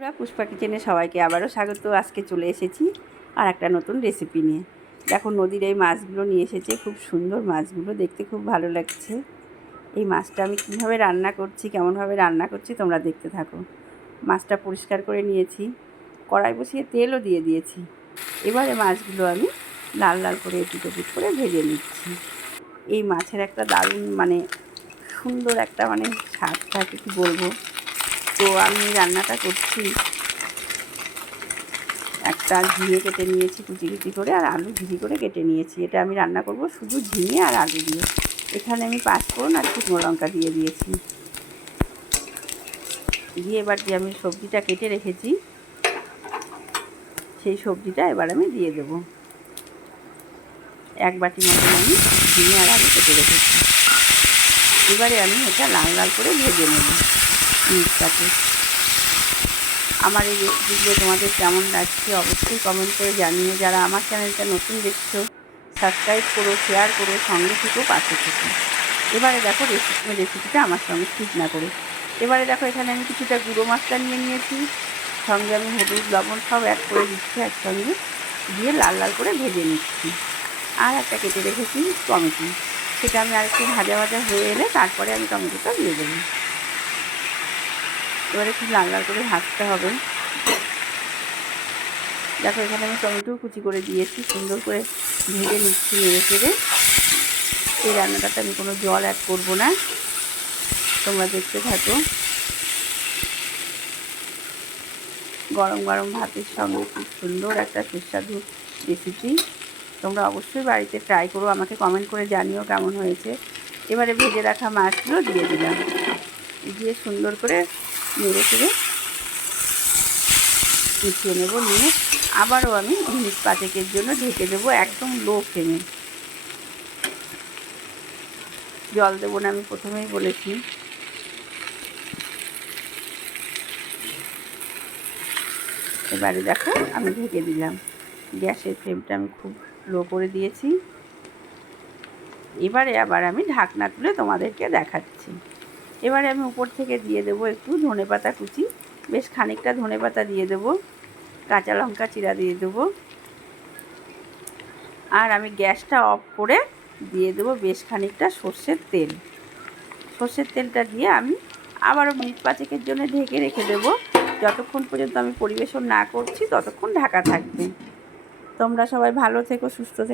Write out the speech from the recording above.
বন্ধুরা পুষ্পা কিচেনে সবাইকে আবারও স্বাগত। আজকে চলে এসেছি আর একটা নতুন রেসিপি নিয়ে। দেখো, নদীর এই মাছগুলো নিয়ে এসেছে, খুব সুন্দর মাছগুলো, দেখতে খুব ভালো লাগছে। এই মাছটা আমি কীভাবে রান্না করছি, কেমনভাবে রান্না করছি, তোমরা দেখতে থাকো। মাছটা পরিষ্কার করে নিয়েছি, কড়াই বসিয়ে তেলও দিয়ে দিয়েছি। এবারে মাছগুলো আমি লাল লাল করে এপিট ওপিট করে ভেজে নিচ্ছি। এই মাছের একটা দারুণ মানে সুন্দর একটা মানে স্বাদ থাকে, কি বলব? তো আমি রান্নাটা করছি। একটা ঝিঙে কেটে নিয়েছি কুচি কুচি করে আর আলু ঝিঝি করে কেটে নিয়েছি। এটা আমি রান্না করব শুধু ঝিঙে আর আলু দিয়ে। এখানে আমি পাঁচফোড়ন আর শুকনো লঙ্কা দিয়ে দিয়েছি। দিয়ে এবার যে আমি সবজিটা কেটে রেখেছি, সেই সবজিটা এবার আমি দিয়ে দেবো। এক বাটি মতন আমি ঝিঙে আর আলু কেটে রেখেছি। এবারে আমি এটা লাল লাল করে ভেজে নেব। মিক্সটাকে আমার এই রেসিপিগুলো তোমাদের কেমন লাগছে অবশ্যই কমেন্ট করে জানিও। যারা আমার চ্যানেলটা নতুন দেখছ সাবস্ক্রাইব করো শেয়ার করো, সঙ্গে থেকেও পাশে থেকো। এবারে দেখো রেসিপি রেসিপিটা আমার সঙ্গে ঠিক না করে। এবারে দেখো এখানে আমি কিছুটা গুঁড়ো মশলা নিয়ে নিয়েছি। সঙ্গে আমি হলুদ, লবণ সব অ্যাড করে দিচ্ছি, একসঙ্গে দিয়ে লাল লাল করে ভেজে নিচ্ছি। আর একটা কেটে রেখেছি টমেটো। সেটা আমি আর একটু ভাজা ভাজা হয়ে এলে তারপরে আমি টমেটোটা দিয়ে দেবো। এবারে খুব লাল লাল করে ভাজতে হবে। দেখো, এখানে আমি টমেটো কুচি করে দিয়েছি, সুন্দর করে ভেজে নিচ্ছি নেড়ে চেড়ে। এই রান্নাটাতে আমি কোনো জল অ্যাড করব না। তোমরা দেখতে থাকো। গরম গরম ভাতের সঙ্গে খুব সুন্দর একটা সুস্বাদু রেসিপি তোমরা অবশ্যই বাড়িতে ট্রাই করো, আমাকে কমেন্ট করে জানিও কেমন হয়েছে। এবারে ভেজে রাখা মাছগুলো দিয়ে দিলাম। দিয়ে সুন্দর করে নেড়ে চেড়ে মিশিয়ে নেব, নিয়ে আবারও আমি মিনিট পাঁচেকের জন্য ঢেকে দেবো একদম লো ফ্লেমে জল দেবো না, আমি প্রথমেই বলেছি। এবারে দেখো, আমি ঢেকে দিলাম। গ্যাসের ফ্লেমটা আমি খুব লো করে দিয়েছি। এবারে আবার আমি ঢাকনা তুলে তোমাদেরকে দেখাচ্ছি। এবারে আমি উপর থেকে দিয়ে দেবো একটু ধনে পাতা কুচি। বেশ খানিকটা ধনে পাতা দিয়ে দেবো। কাঁচা লঙ্কা চিরা দিয়ে দেবো। আর আমি গ্যাসটা অফ করে দিয়ে দেবো বেশ খানিকটা সর্ষের তেল। সর্ষের তেলটা দিয়ে আমি আবারও মিনিট পাঁচেকের জন্য ঢেকে রেখে দেবো। যতক্ষণ পর্যন্ত আমি পরিবেশন না করছি, ততক্ষণ ঢাকা থাকবে। তোমরা সবাই ভালো থেকো, সুস্থ থেকো।